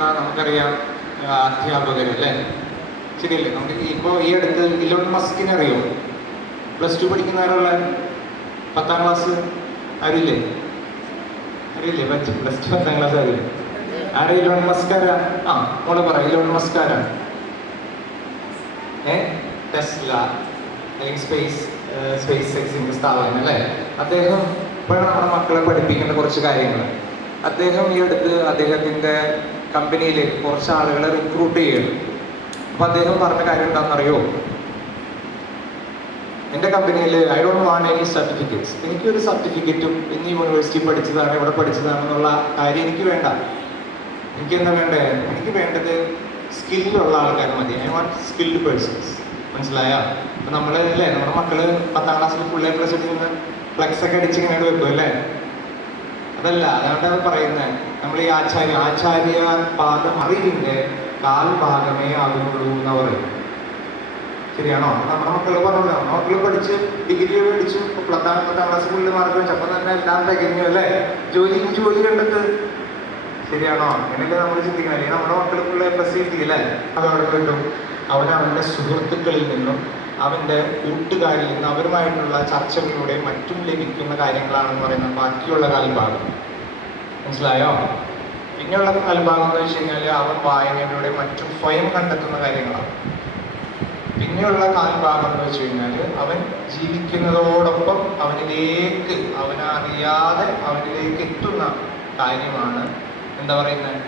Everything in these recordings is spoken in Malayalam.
പഠിപ്പിക്കുന്ന നമുക്കറിയാം അധ്യാപകരല്ലേ, ശരിയല്ലേ? നമുക്ക് ഇപ്പോൾ ഈ അടുത്ത് ഇലോൺ മസ്കിനെ അറിയോ? +2 പഠിക്കുന്നവരുള്ള 10ാം ക്ലാസ് അറിയില്ലേ? അറിയില്ലേ? +2 10ാം ക്ലാസ് അറിയില്ലേ? ആരാ ഇലോൺ മസ്ക്? ആരാ? ആ മോളെ പറ, ഇലോൺ മസ്ക് ആരാ? ടെസ്ല അല്ലെങ്കിൽ സ്പേസ് എക്സിന്റെ സ്ഥാപനം അല്ലേ? അദ്ദേഹം ഇപ്പോഴാണ് നമ്മുടെ മക്കളെ പഠിപ്പിക്കേണ്ട കുറച്ച് കാര്യങ്ങൾ. അദ്ദേഹം ഈ അടുത്ത് അദ്ദേഹത്തിന്റെ കമ്പനിയിലേക്ക് കുറച്ച് ആളുകളെ റിക്രൂട്ട് ചെയ്യുന്നു. അപ്പൊ അദ്ദേഹം പറഞ്ഞ കാര്യം എന്താണെന്നറിയോ? എൻ്റെ കമ്പനിയിൽ I don't want any certificates. എനിക്കൊരു സർട്ടിഫിക്കറ്റും ഇന്ന് യൂണിവേഴ്സിറ്റി പഠിച്ചതാണ് ഇവിടെ പഠിച്ചതാണെന്നുള്ള കാര്യം എനിക്ക് വേണ്ട. എനിക്ക് എന്താ വേണ്ടേ? എനിക്ക് വേണ്ടത് സ്കില്ലുള്ള ആൾക്കാർ മതി. I want skilled persons. മനസ്സിലായോ? അപ്പൊ നമ്മള് അല്ലേ, നമ്മുടെ മക്കള് 10ാം ക്ലാസ്സിൽ ഫുൾ A+ എടുക്കുന്ന ഫ്ലെക്സ് ഒക്കെ അടിച്ച് ഇങ്ങനെ വെക്കും അല്ലേ? അതല്ല, അതുകൊണ്ടാണ് പറയുന്നത്, നമ്മൾ ഈ ആചാര്യ പാദം അറിവിന്റെ കാൽഭാഗമേ ആകുന്നുള്ളൂ എന്ന് പറയും. ശരിയാണോ? നമ്മുടെ മക്കള് പറഞ്ഞു, നമ്മുടെ മക്കള് പഠിച്ച് ഡിഗ്രി മേടിച്ചു, 10ാം ക്ലാസ് ഫുള്ള് മാർക്ക് വെച്ചു, അപ്പൊ തന്നെ എല്ലാം തികഞ്ഞു അല്ലേ? ജോലി കണ്ടെത്ത്. ശരിയാണോ? അങ്ങനെയല്ലേ നമ്മൾ ചിന്തിക്കണല്ലേ? നമ്മുടെ മക്കൾ ഫുൾ A+ കിട്ടിയില്ലേ? അതവിടെ കിട്ടും. അവൻ്റെ സുഹൃത്തുക്കളിൽ നിന്നും അവൻ്റെ കൂട്ടുകാരിൽ നിന്നും അവരുമായിട്ടുള്ള ചർച്ചകളിലൂടെ മറ്റും ലഭിക്കുന്ന കാര്യങ്ങളാണെന്ന് പറയുന്ന ബാക്കിയുള്ള കാൽഭാഗം. മനസ്സിലായോ? പിന്നെയുള്ള കാൽഭാഗം എന്ന് വെച്ച് കഴിഞ്ഞാൽ അവൻ വായനയിലൂടെ മറ്റും സ്വയം കണ്ടെത്തുന്ന കാര്യങ്ങളാണ്. പിന്നെയുള്ള കാൽഭാഗം എന്ന് വെച്ച് കഴിഞ്ഞാൽ അവൻ ജീവിക്കുന്നതോടൊപ്പം അവനറിയാതെ അവനിലേക്ക് എത്തുന്ന കാര്യമാണ് എന്താ പറയുന്നത്,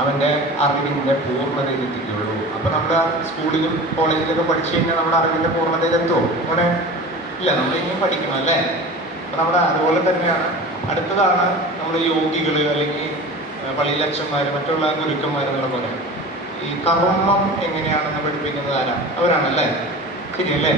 അവൻ്റെ അറിവിൻ്റെ പൂർണ്ണതയിലെത്തിക്കുകയുള്ളൂ. അപ്പൊ നമ്മുടെ സ്കൂളിലും കോളേജിലൊക്കെ പഠിച്ചു കഴിഞ്ഞാൽ നമ്മുടെ അറിവിൻ്റെ പൂർണ്ണതയിലെത്തുമോ? അങ്ങനെ ഇല്ല, നമ്മൾ ഇനിയും പഠിക്കണം അല്ലേ? അപ്പൊ നമ്മുടെ അതുപോലെ തന്നെയാണ് അടുത്തതാണ് നമ്മൾ യോഗികൾ അല്ലെങ്കിൽ പള്ളിയിലച്ഛന്മാർ, മറ്റുള്ള ഗുരുക്കന്മാർ എന്നുള്ള പോലെ ഈ കർമ്മം എങ്ങനെയാണെന്ന് പഠിപ്പിക്കുന്നത് ആരാ? അവരാണല്ലേ? ശരിയല്ലേ?